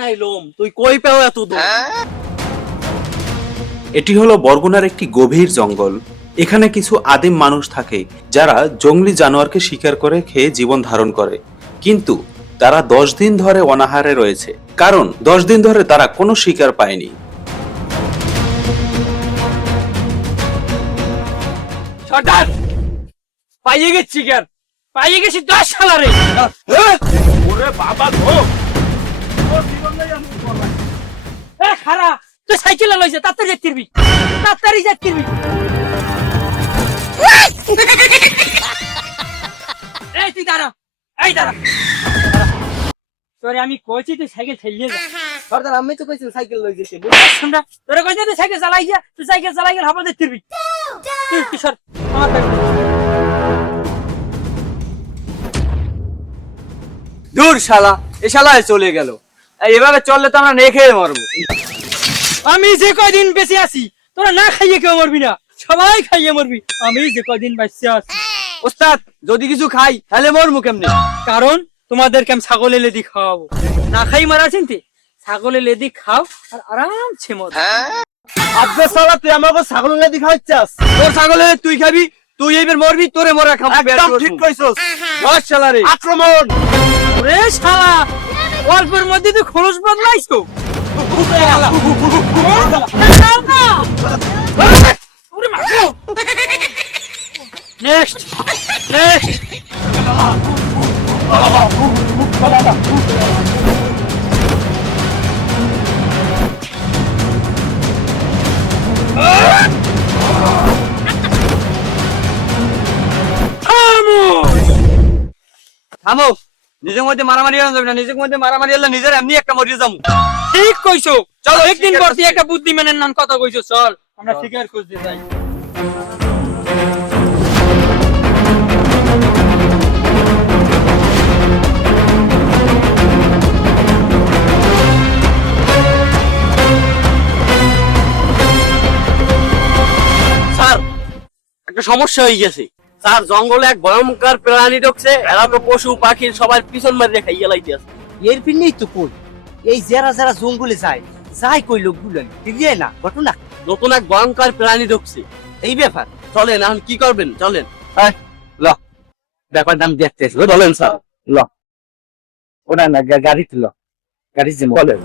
নাই লোম, তুই কই পেও এত দূর? এটি হলো বরগুনার একটি গভীর জঙ্গল। এখানে কিছু আদিম মানুষ থাকে যারা জংলি জানোয়ারকে শিকার করে খেয়ে জীবন ধারণ করে, কিন্তু তারা 10 দিন ধরে অনাহারে রয়েছে, কারণ 10 দিন ধরে তারা কোনো শিকার পায়নি। সর্দার, পাইয়ে গেছি কেন? পাইয়ে গেছি 10 সালারে। ওরে বাবা গো, তোর জীবন নাই আমি করলাম। এ খারা, তুই সাইকেল লইছে, তাড়াতাড়ি যাইতিরবি, তাড়াতাড়ি যাইতিরবি। এই তুই দাঁড়া, এই দাঁড়া। তোরে আমি কইছি তুই সাইকেল ঠেলিয়ে যা। সর্দার আমি তো কইছি সাইকেল লই গেছি। শুনরা, তোরে কইছি তুই সাইকেল চালাই যা, তুই সাইকেল চালাই গেল হাবা যাইতিরবি। তুই সর, আমার থাকবি। দূর শালা, এ শালায় চলে গেল। এভাবে চললে তো আমরা নেই খেয়ে মরবো। আমি যে কয়দিন বেঁচে আছি, তোরা না খাইয়ে কেউ মরবি না, সবাই খাইয়ে মরবি। আমি যে কয়দিন বেঁচে আছি, ওস্তাদ যদি কিছু খাই তাহলে মরমু কেমনে? কারণ তোমাদেরকে আমি ছাগলের লেদি খাওয়াবো। না খাই মারা চিনতে, ছাগলের লেদি খাও আর আরামছে মর। আব্বে শালা তুই আমাকে ছাগল লেদি খাওয়াচ্ছিস? তোর ছাগলে তুই খাবি, তুই এইবার মরবি, তোরে মরা খাবো। একদম ঠিক কইছস। বস শালা রে, আক্রমণ! ওরে শালা, অল্পের মধ্যে তুই খোলস বদলাইছো। Next next. থামো, নিজের মধ্যে মারামারি হয়ে যাবে না। নিজের মধ্যে মারামারি হলে নিজের এমনি একটা মরিয়ে যাবো। ঠিক কইছো, চলো একদিন পর তুই একটা বুদ্ধিমানের নাম কথা কইছো, চল আমরা শিকার খুঁজতে যাই। স্যার, একটা সমস্যা হয়ে গেছে স্যার। জঙ্গলে এক ভয়ঙ্কর প্রাণী ঢুকছে, এরা তো পশু পাখির সবার পিছন মারিয়ে খাইয়ে লাইতেছে। এর পিন্নেই তো কই, এই যারা যারা জঙ্গলে যায় যাই কই লোকগুলো ফিরিয়ে না ঘটনা। নতুন এক ভয়ঙ্কর প্রাণী ঢুকছে, এই ব্যাপার চলেন এখন কি করবেন চলেন। ব্যাপারটা আমি দেখতেছি। চলেন স্যার। ওটা না গাড়িতে গাড়ি যে চলেন।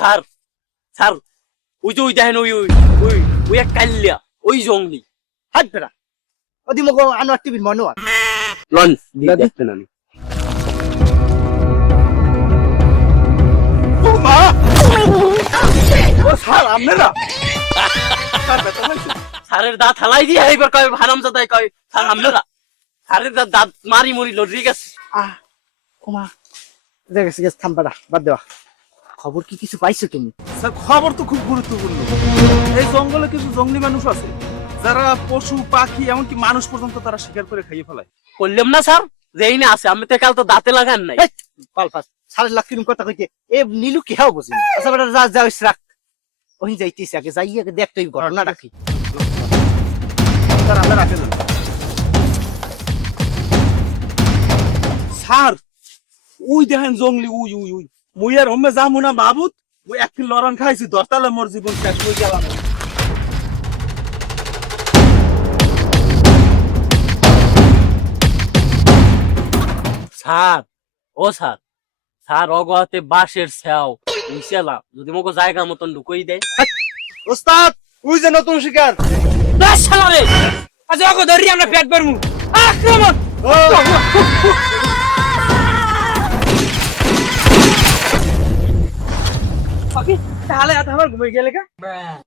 স্যার, স্যার, ওই যে ওই দেখেন, ওই ওই ওই ওই এক কাল্লা, ওই জঙ্গলি। হাত বেড়া ওদি মগ আনোয়ার টিভির মনোয়ার লন দেখতেন আমি। ও স্যার আপনারা স্যারের দাঁত হালাই দিয়ে এইবার কয় হারামজাদাই কয় স্যার আপনারা। স্যারের দাঁত মারি মরিল, ঠিক আছে। ওমা দেখেছি গেছ, থাম বেড়া, বাদ দেওয়া। খবর কি কিছু পাইছো তুমি? স্যার খবর তো খুব গুরুত্বপূর্ণ। এই জঙ্গলে কিছু জঙ্গলি মানুষ আছে যারা পশু পাখি এমনকি মানুষ পর্যন্ত তারা শিকার করে খাইয়ে ফেলায়। বললাম না স্যার, যেই না আছে আমি তো কাল তো দাঁতে লাগান নাই। পালফাস 6.5 কিরম কথা কইতে এ নীলু কি হাও বুঝি না। আচ্ছা বেটা যা যা রাখ, ওই যাইতেছি আগে যাই আগে দেখ তুই ঘটনা রাখি। স্যার আমরা রাখে যান। স্যার ওই দেখেন জঙ্গলি, উই উই উই মুই আর হোমে যামু না মাহবুদ। ওই একদিন লড়ন খাইছি, 10 তালে মোর জীবন শেষ হয়ে গেলাম। স্যার, ও স্যার, স্যার অগতে বাঁশের ছাও মিশালা যদি মগো জায়গা মতন ঢুকই দেয়। ওস্তাদ ওই যে নতুন শিকার। দশ সালারে, আজ ওকে ধরি আমরা পেট ভরমু। আক্রমণ! পাখি তাহলে এত আমার ঘুমিয়ে গেলে কা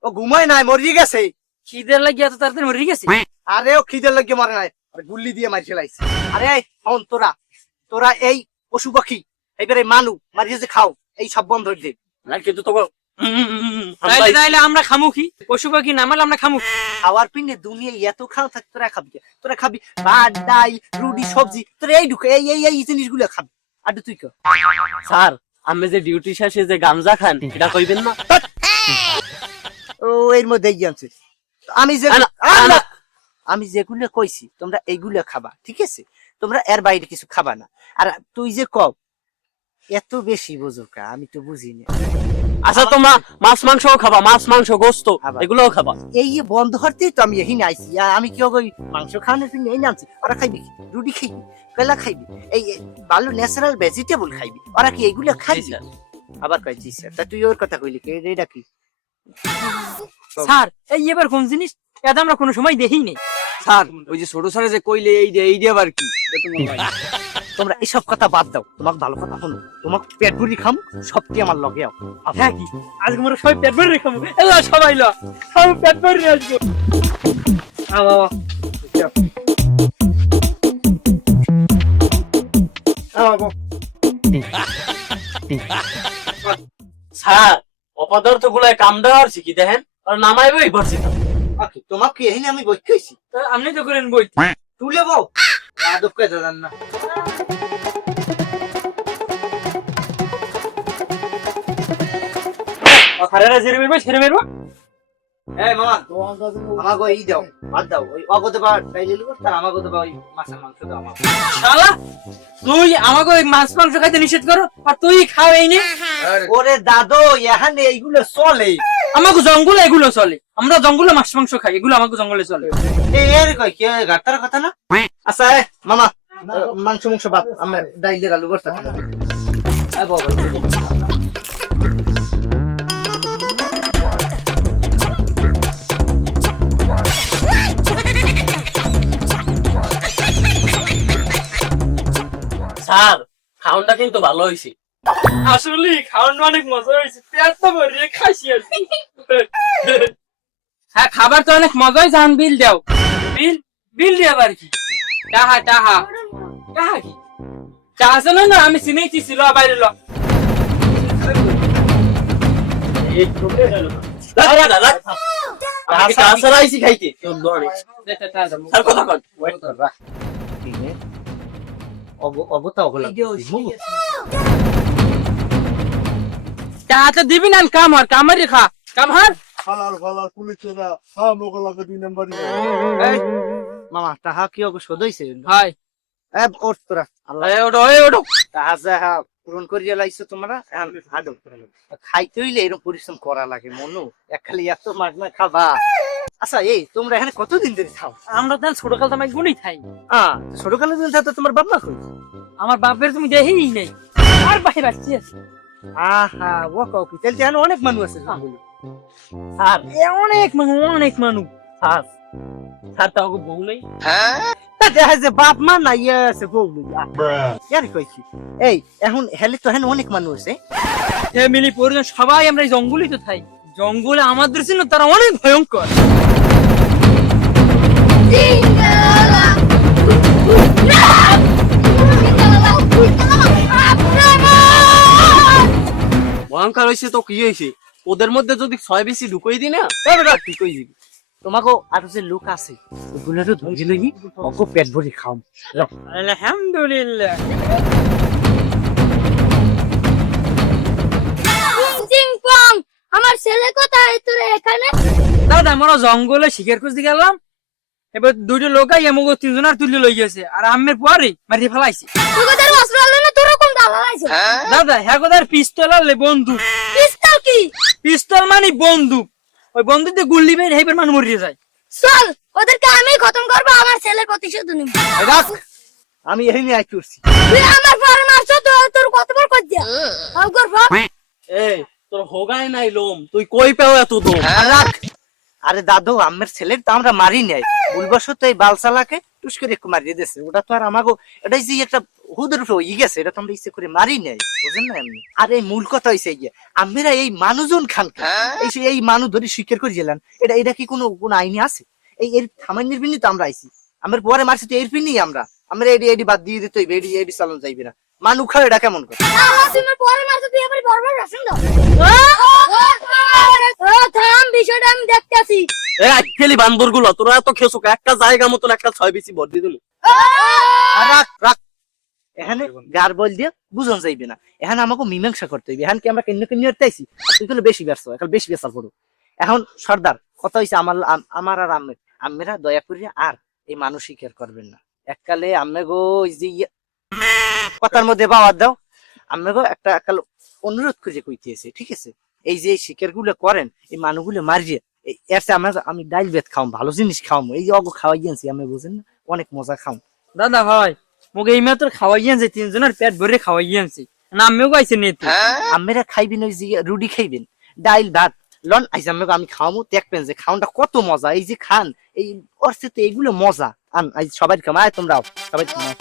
ও ঘুমায় নাই মরে গেছে। খিদের লাগিয়ে এত তাড়াতাড়ি মরে গেছে। আরে ও খিদের লাগে মরে নাই, আরে গুল্লি দিয়ে মারি ফেলাইছে। আরে হন তোরা এই পশু পাখি এইবারে মানু মারিয়ে যে খাও, এই সব বন্ধ হয়ে দে। কিন্তু তোকে তাইলে আমরা খামু কি? পশু পাখি নামালে আমরা খামু। খাওয়ার পিনে দুনিয়া এত খাও থাকে, তোরা খাবি কে? তোরা খাবি ভাত ডাল রুটি সবজি, তোরা এই ঢুকে এই জিনিসগুলো খাবি। আর তুই কে? স্যার আমি যে ডিউটি শেষে যে গামজা খান এটা কইবেন না? ও এর মধ্যে আনছে। আমি যেগুলো কইছি তোমরা এইগুলো খাবা, ঠিক আছে? তোমরা এর বাইরে কিছু খাবা না। আর তুই যে কব এত বেশি বোঝো কা, আমি তো বুঝি না। আচ্ছা তোমরা মাছ মাংস খাবা, মাছ মাংস গোস্ত এগুলোও খাবা? এই বন্ধ হতেই তো আমি এখানে আইছি। আর আমি কি ওই মাংস খাওয়ানোর জন্য এই আনছি? ওরা খাইবি কি? রুটি খাইবি, কয়লা খাইবি, এই ভালো ন্যাচারাল ভেজিটেবল খাইবি। ওরা কি এইগুলো খাইবি? আবার কইছি স্যার, তা তুই ওর কথা কইলি কে? এটা কি স্যার? এই এবার কোন জিনিস এটা আমরা কোনো সময় দেখিই নেই। স্যার ওই যে ছোট স্যারে যে কইলে এই যে আবার কি? তোমরা এসব কথা বাদ দাও, তোমাকে ভালো কথা শোনো। তোমাকে পেট ভরি খাম, সবটি আমার লগে আও। হ্যাঁ কি আজকে আমরা সবাই পেট ভরে খাবো? এলা সবাই ল খাবো, পেট ভরে আসবো। স্যার অপদার্থ গুলায় কাম দেওয়ার কি দেখেন, আর নামাইবই পারছি না। তোমাকে এখানে আমি বই খাইছি, আপনি তো করেন বই তুলে বউ আদব কে জানেন না। ছেড়ে মেরবো ছেড়ে মেরবো। এই মামা আমাকে এই দাও, বাদ দাও। ওই অগতে বা ডাইলে লিবো, তার আমাকে দেবা ওই মাছের মাংস দাও আমাকে। শালা তুই আমাকে ওই মাছ মাংস খাইতে নিষেধ করো, আর তুই খাও এই নে। ওরে দাদু এখানে এইগুলো চলে, আমাকে জঙ্গলে এগুলো চলে। আমরা জঙ্গলে মাছ মাংস খাই, এগুলো আমাকে জঙ্গলে চলে। এর কই কি গাতার কথা না? আচ্ছা মামা মাংস মাংস বাদ, আমরা ডাইলে আলু ভর্তা খাবো। এই বাবা স্যার খাওয়ানটা কিন্তু ভালো হয়েছে। আসলে খাওয়ানো অনেক মজা হয়েছে, পেট তো ভরিয়ে খাইছি আর কি। হ্যাঁ খাবার তো অনেক মজাই। জান বিল দাও, বিল বিল দিয়ে আবার কি? টাহা টাহা টাহা কি চা আছে না? আমি চিনেছি ছিল বাইরে ল। খাইতে স্যার কথা কন। অগতা অগলা চা তো দিবি না, কাম হর কামারি খা, কাম হর। ফালার পুলিশেরা হ্যাঁ মোগলাকে 2 নাম্বারই। মামা তাহা কি অগ শোধ হইছে? হাই এ ওঠ তোরা, আল্লাহ ওটো ওটো তাহা যা পূরণ করিয়া লাইছো তোমরা। হাদো খাইতে হইলে এরকম পরিশ্রম করা লাগে মনু, এক খালি এত মাছ না খাবা। আচ্ছা এই তোমরা এখানে কতদিন ধরে খাও? আমরা তো ছোটকাল তো আমি গুণই খাই। ছোটকালে দিন থাকতো তোমার বাপ মা কই? আমার বাপের তুমি দেখিই নেই, আর বাইরে বাচ্চি আছে। আহা ও কাউ কি তেল জানো? অনেক মানুষ আছে জঙ্গলে। স্যার অনেক মানুষ, অনেক মানুষ। স্যার স্যার তো বউ নেই। তা দেখা যে বাপ মা না ইয়ে আছে বউ ইয়ার কইছি। এই এখন হেলে তো এখানে অনেক মানুষ আছে, ফ্যামিলি পরিজন সবাই আমরা এই জঙ্গলই তো থাই। জঙ্গলে আমাদের ছিল তারা অনেক ভয়ঙ্কর। ভয়ঙ্কর হয়েছে তো কি হয়েছে? ওদের মধ্যে যদি 6 বেশি ঢুকই দি না তুই কই যাবি? তোমাকে আর যে লোক আছে ওগুলো তো ধরে লই, ওকে পেট ভরি খাও। আলহামদুলিল্লাহ। চিংপং আমার ছেলে কোথায় তোরে এখানে? দাদা আমরা জঙ্গলে শিকার খুঁজতে গেলাম, এবার দুটো লোক আমাকে 3 জন আর তুলে লই গেছে, আর আমের পরে মারি ফেলাইছে। তোদের অস্ত্র আনলে না তোর কোন দালাল আইছে? দাদা হ্যাঁ কোথায় পিস্তল আনলে? বন্দুক। পিস্তল কি? পিস্তল মানে বন্দুক, ওই বন্দুক দিয়ে গুল্লি বের হেবার মানুষ মরিয়ে যায়। চল ওদেরকে আমি খতম করব, আমার ছেলের প্রতিশোধ নিব। রাখ, আমি এখানে আই করছি। তুই আমার পর মারছ তো তোর কত বড় কর দিয়া আউ করব। এই তোর হোগায় নাই লোম, তুই কই পেও এত দম? রাখ। আরে দাদু আমের ছেলের তো আমরা মারি নাই, ভুলবশত এই বালসালাকে টুস করে একটু মারিয়ে দিয়েছে, ওটা তো আর আমাকে, এটাই যে একটা হুদের উপরে হয়ে গেছে, এটা তো আমরা ইচ্ছে করে মারি নাই, বুঝেন না এমনি। আর এই মূল কথা হয়েছে গিয়ে আমরা এই মানুষজন খান এই মানুষ ধরে স্বীকার করে গেলেন, এটা কি কোনো আইনে আছে? এর সামান্যের পিন্নি তো আমরা আইছি, আমার পরে মারছি তো এর পিন্নি আমরা এডি বাদ দিয়ে দিতে হইবে, এডি চালানো যাইবে না। মানুষ খাও এটা কেমন করে? তুমি পরে মারছো, তুই এবার বরবার রাখুন দাও। থাম, বিষয়টা আমি দেখতেছি। খেলি বান্দর গুলো তোরা এত খেয়েছো, একটা জায়গা মতন একটা 6 বেশি ভর দিয়ে দিল। রাখ রাখ, এখানে গার বল দিয়ে বুঝন যাইবে না, এখানে আমাকে মীমাংসা করতে হইবে। এখন কি আমরা কেন আইছি, তুই কিন্তু বেশি ব্যস্ত, এখন বেশি বেসাল পড়ো। এখন সর্দার কথা হইছে আমার আর আমেরা দয়া করিয়া আর এই মানুষ স্বীকার করবেন না। এককালে আম্মে গো যে কথার মধ্যে বাওয়াত দাও, আম্মে গো একটা একাল অনুরোধ খুঁজে কইতেছে, ঠিক আছে? এই যে শিকার গুলো করেন, এই মানুষগুলো মারিয়ে এর চেয়ে আমি ডাইল বেত খাওয়াম, ভালো জিনিস খাওয়াম, এই যে অগ খাওয়াই আনছি, আমি বুঝেন না, অনেক মজা খাওয়াম। দাদা ভাই মুগে এই মাত্র খাওয়াই আনছে, 3 জনের পেট ভরে খাওয়াই আনছি, না আমিও গাইছে নি। আমেরা খাইবেন ওই যে রুটি খাইবেন, ডাইল ভাত লন আইসা আমি খাওয়ামু, দেখবেন যে খাওয়ানটা কত মজা। এই যে খান এই অর্থে এইগুলো মজা আন, আই সবাই খামায়, তোমরাও সবাই খামায়।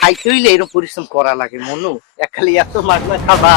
খাইতে হইলে এরকম পরিশ্রম করা লাগে মনু, এক খালি এত মাছ খাবা।